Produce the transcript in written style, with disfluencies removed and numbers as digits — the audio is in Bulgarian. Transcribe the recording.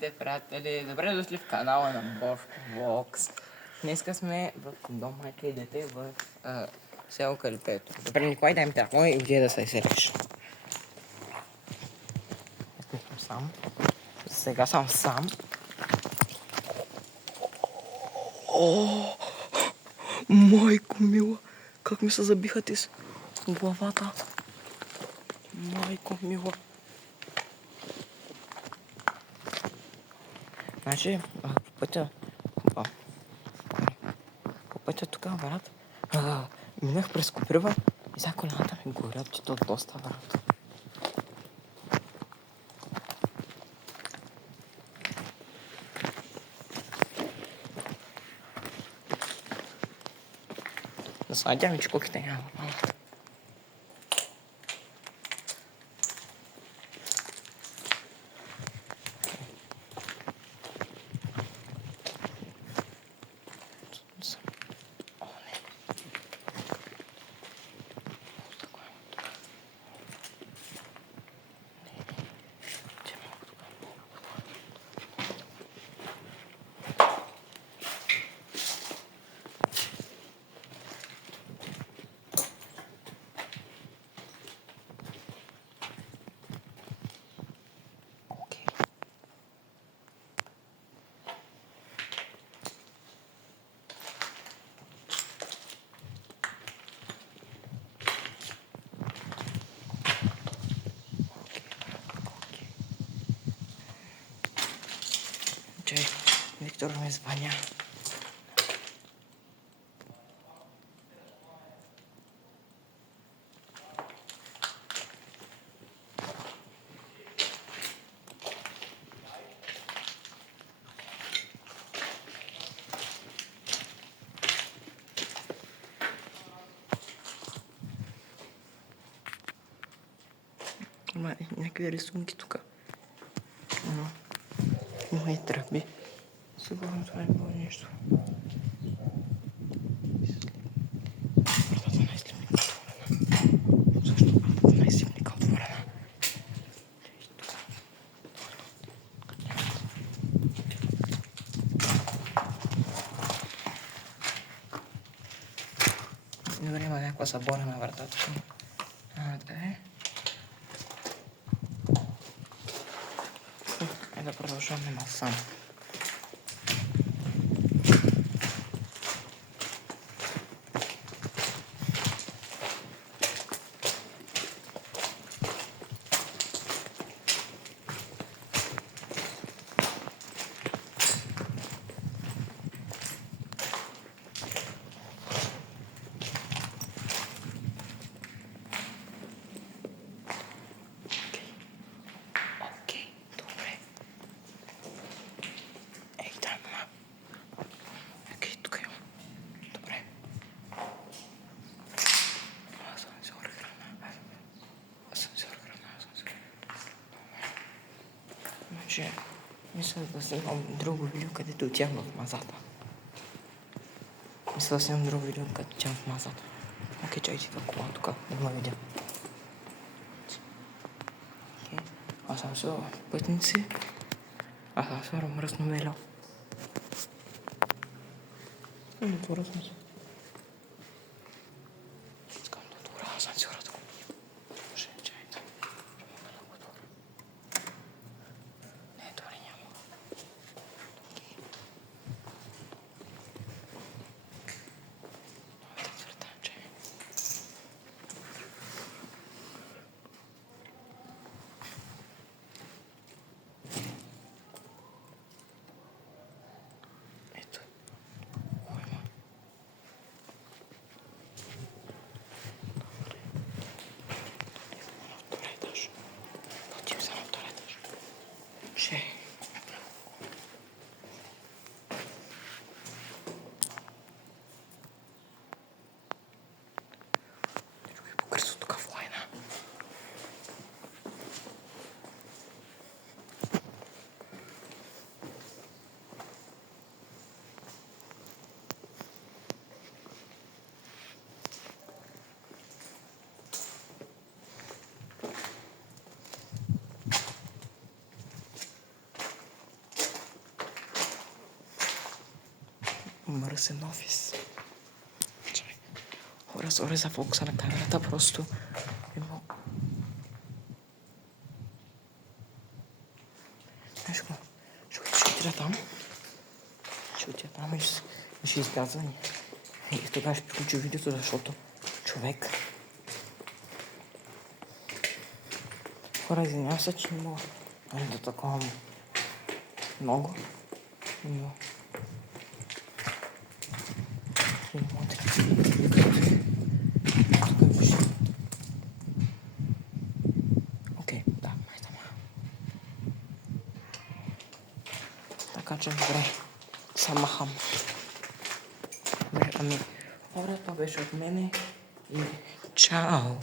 Приятели, добре дошли в канала на Бошко Влогс. Днеска сме в дом майка и дете в село Калипето. Добре, Николай, дай ми телефона и вие да се изселиш. Аз съм сам. Сега съм сам. О, майко мила, как ми се забиха ти с главата. Майко мила. Значи, по пътя тук, брат, минах през Коприва и сега колената ми горят, че то доста, брат. Да се надявам, че куките няма нормално. Чай, Виктор ми звъня. Има някакви рисунки тук. Има и тръби. Сигурно това не било нещо. Вратата на изливника отворена. Защо вратата на изливника отворена? Добре, има някаква съборена вратата. Добре. Да продължаваме насам. Мисля да снимам друго видео, където отивам в мазата. Окей, чай си в кола тук, да ме видя. Асансьор, пътници. Асансьор мръсно мелял. Това размисля. Искам да отворя асансьора тук. мръсен офис. Хора, сори за фокуса на камерата, просто има... Знаеш го, ще отида там. Ще отида там и ще изказвам. И тогава ще приключи видеото, защото човек... Хора, извинявам се, че има до такова много. Но... Окей, да, майде ма. Така че, добре, съм махам. Добре, ами, хора, това беше от мене и чао!